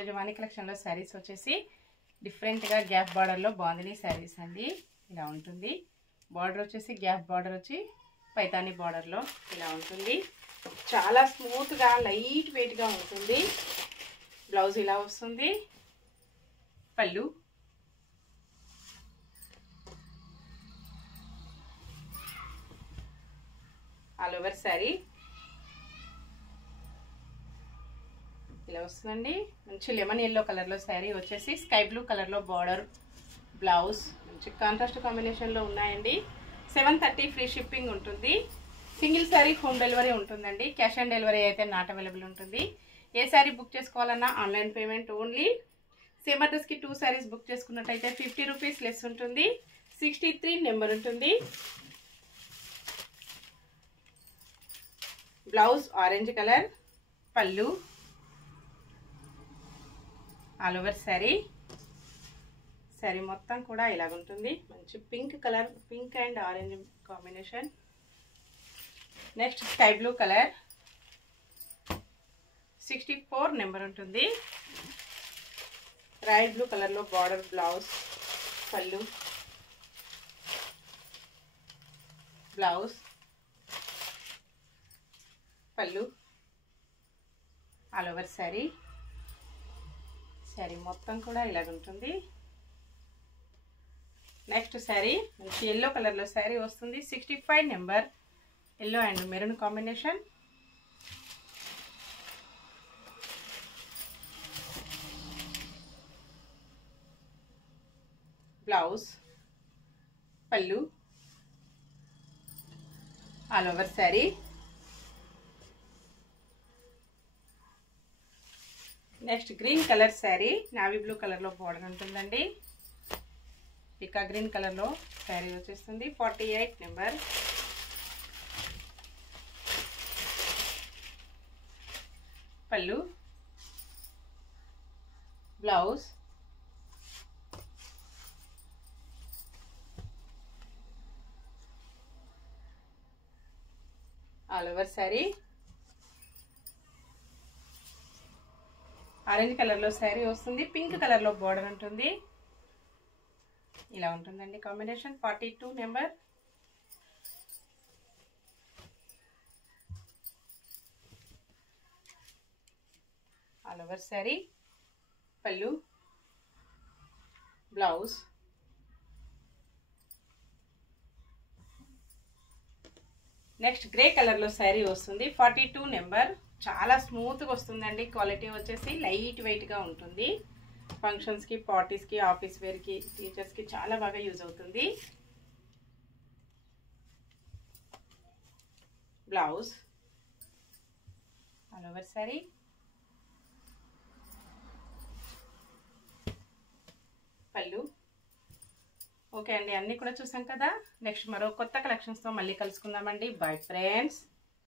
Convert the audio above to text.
ఈరోజు వాణి కలెక్షన్లో శారీస్ వచ్చేసి డిఫరెంట్గా గ్యాప్ బార్డర్లో బాందిని శారీస్ అండి. ఇలా ఉంటుంది. బార్డర్ వచ్చేసి గ్యాప్ బార్డర్ వచ్చి పైతాని బార్డర్లో ఇలా ఉంటుంది. చాలా స్మూత్గా లైట్ వెయిట్గా ఉంటుంది. బ్లౌజ్ ఇలా వస్తుంది. పళ్ళు ఆల్ ఓవర్ శారీ ఇలా వస్తుందండి. మంచి లెమన్ ఎల్లో కలర్లో శారీ వచ్చేసి స్కై బ్లూ కలర్లో బార్డర్, బ్లౌజ్ మంచి కాంట్రాస్ట్ కాంబినేషన్లో ఉన్నాయండి. 730 ఫ్రీ షిప్పింగ్ ఉంటుంది. సింగిల్ శారీ హోమ్ డెలివరీ ఉంటుందండి. క్యాష్ ఆన్ డెలివరీ అయితే నాట్ అవైలబుల్ ఉంటుంది. ఏ శారీ బుక్ చేసుకోవాలన్నా ఆన్లైన్ పేమెంట్ ఓన్లీ. సేమ్ అడ్రస్కి 2 శారీస్ బుక్ చేసుకున్నట్టయితే 50 రూపీస్ లెస్ ఉంటుంది. 63 నెంబర్ ఉంటుంది. బ్లౌజ్ ఆరెంజ్ కలర్, పళ్ళు ఆల్ ఓవర్ శారీ. శారీ మొత్తం కూడా ఇలాగుంటుంది. మంచి pink colour, pink and orange combination. Next sky blue colour, 64 number ఉంటుంది. రాయల్ బ్లూ కలర్లో బార్డర్, బ్లౌజ్, పళ్ళు, బ్లౌజ్, పళ్ళు ఆల్ ఓవర్ శారీ. శారీ మొత్తం కూడా ఇలాగుంటుంది. నెక్స్ట్ శారీ మంచి ఎల్లో కలర్లో శారీ వస్తుంది. 65 number, yellow and maroon combination. Blouse, పళ్ళు all over sari. Next green colour sari, navy blue కలర్లో బార్డర్ ఉంటుందండి. పికా గ్రీన్ కలర్లో శారీ వచ్చేస్తుంది. 48 నెంబర్. పళ్ళు, blouse, all over sari. Orange కలర్లో శారీ వస్తుంది. పింక్ కలర్లో బార్డర్ ఉంటుంది. ఇలా ఉంటుందండి combination. 42 number. All over sari, పళ్ళు, బ్లౌజ్, నెక్స్ట్ గ్రే కలర్లో శారీ వస్తుంది. 42 నెంబర్. చాలా స్మూత్గా వస్తుందండి. క్వాలిటీ వచ్చేసి లైట్ వెయిట్గా ఉంటుంది. ఫంక్షన్స్కి, పార్టీస్కి, ఆఫీస్ వేర్కి, టీచర్స్కి చాలా బాగా యూజ్ అవుతుంది. బ్లౌజ్ ఆల్ ఓవర్ శారీ, పళ్ళు. ఓకే అండి, అన్నీ కూడా చూసాం కదా. నెక్స్ట్ మరో కొత్త కలెక్షన్స్తో మళ్ళీ కలుసుకుందామండి. Bye friends.